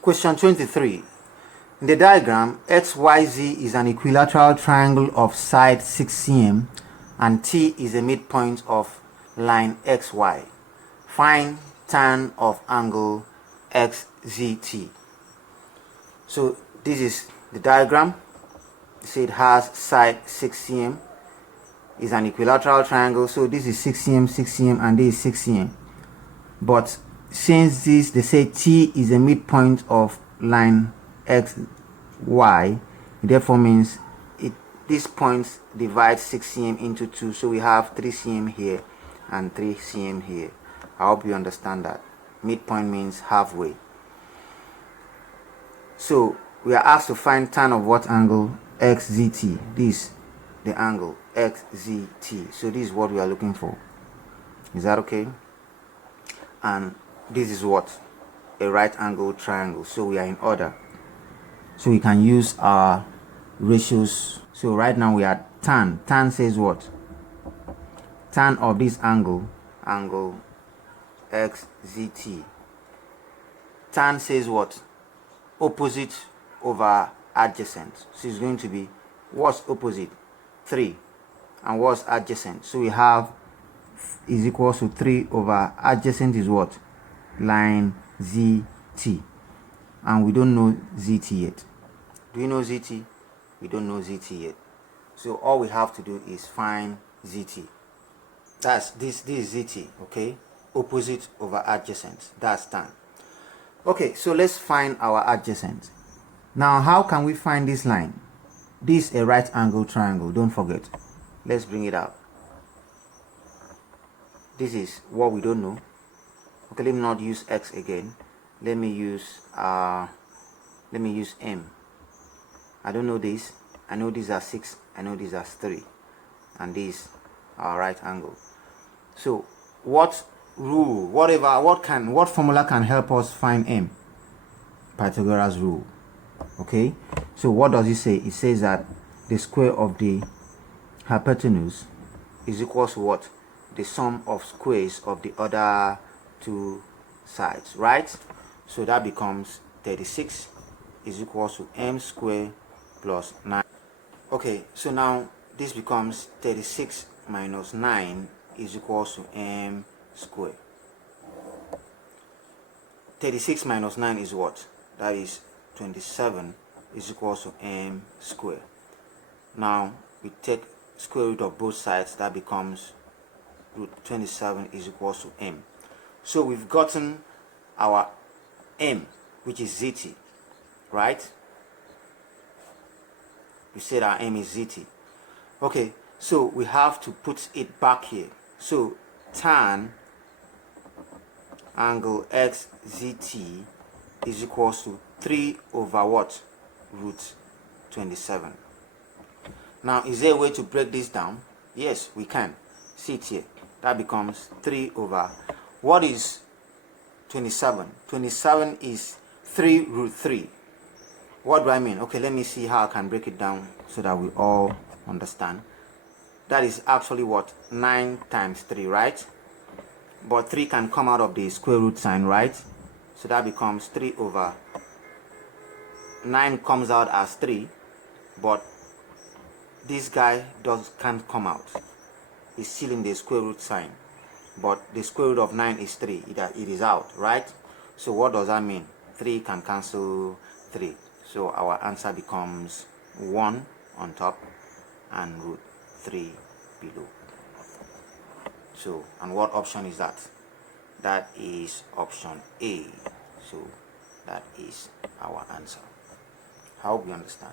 Question 23. In the diagram, XYZ is an equilateral triangle of side 6 cm and T is a midpoint of line XY. Find tan of angle XZT. So this is the diagram. So it has side 6 cm, is an equilateral triangle. So this is 6 cm, 6 cm, and this is 6 cm. But since they say T is a midpoint of line XY, it therefore means this point divides 6 cm into 2. So we have 3 cm here and 3 cm here. I hope you understand that. Midpoint means halfway. So we are asked to find tan of what angle? XZT. This, the angle XZT. So this is what we are looking for. Is that okay? And this is what? A right angle triangle. So we are in order. So we can use our ratios. So right now we are tan. Tan says what? Tan of this angle XZT. Tan says what? Opposite over adjacent. So it's going to be, what's opposite? 3. And what's adjacent? So we have is equals to 3 over adjacent is what? Line ZT. And we don't know ZT yet. Do you know ZT? We don't know ZT yet. So all we have to do is find ZT. That's this is ZT, okay? Opposite over adjacent. That's tan. Okay, so let's find our adjacent. Now, how can we find this line? This is a right angle triangle, don't forget. Let's bring it out. This is what we don't know. Okay, let me not use X again. Let me use M. I don't know this. I know these are 6. I know these are 3. And these are right angle. So what rule, what formula can help us find M? Pythagoras rule. Okay, so what does it say? It says that the square of the hypotenuse is equal to what? The sum of squares of the other two sides, right? So that becomes 36 is equal to M squared plus 9. Okay, so now this becomes 36 minus 9 is equal to M squared. 36 minus 9 is what? That is 27 is equal to M squared. Now we take square root of both sides. That becomes root 27 is equal to M. So we've gotten our M, which is ZT, right? We said our M is ZT. Okay, so we have to put it back here. So tan angle XZT is equal to 3 over what? Root 27. Now, is there a way to break this down? Yes, we can. See it here. That becomes 3 over, what is 27? 27 is 3 root 3. What do I mean? Okay, let me see how I can break it down so that we all understand. That is actually what? 9 times 3, right? But 3 can come out of the square root sign, right? So that becomes 3 over 9 comes out as 3, but this guy can't come out. It's still in the square root sign, but the square root of 9 is 3. It is out, right? So what does that mean? 3 can cancel 3. So our answer becomes 1 on top and root 3 below. So, and what option is that? That is option A. So that is our answer. I hope you understand.